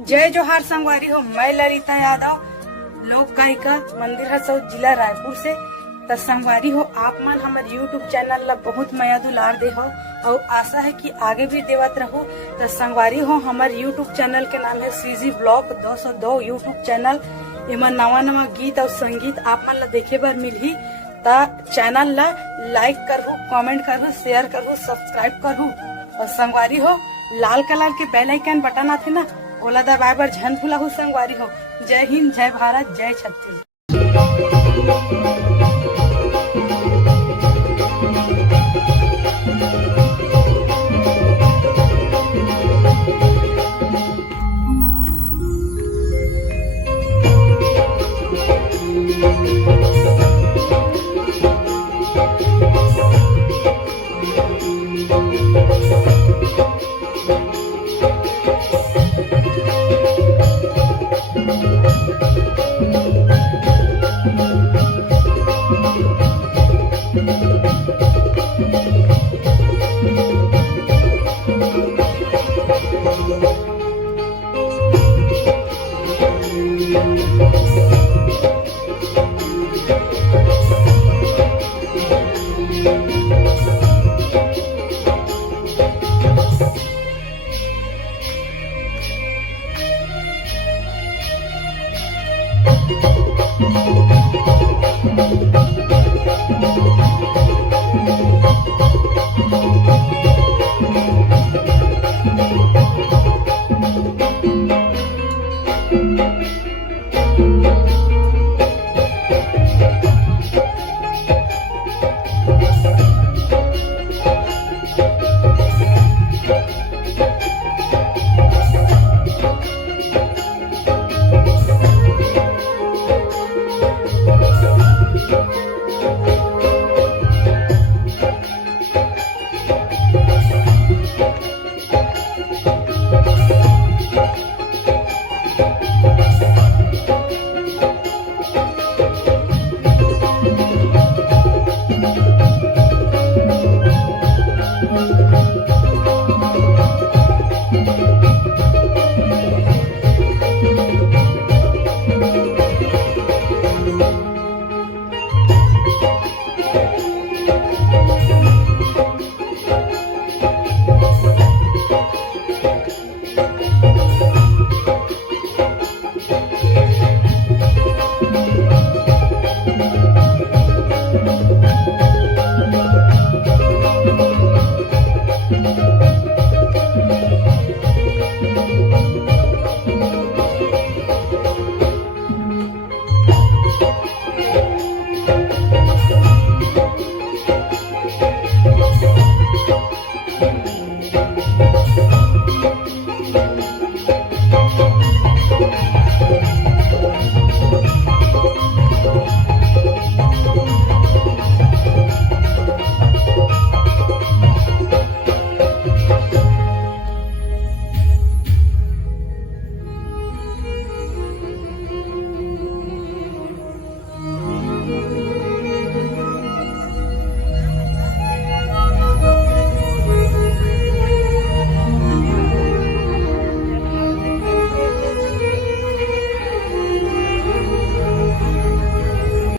जय जोहार संगवारी हो। मैं ललिता यादव, लोक गायिका, मंदिर हसौद, जिला रायपुर से। तो संगवारी हो, आप मन हमारे यूट्यूब चैनल ला बहुत माया दुलार दे हो और आशा है कि आगे भी देवत रहो। तो संगवारी हो, हमारे यूट्यूब चैनल के नाम है सीजी ब्लॉक 202 यूट्यूब चैनल। इमा नवा नवा गीत और संगीत आप मन ला देखे बर मिलही। ता चैनल ला लाइक करहु, कमेंट करहु, शेयर करहु, सब्सक्राइब करहु। और संगवारी हो, लाल कलर के बेल आइकन बटन आथे ना, ओला दबाए बर झन भूलहु संगवारी हो। जय हिंद, जय भारत, जय छत्तीसगढ़।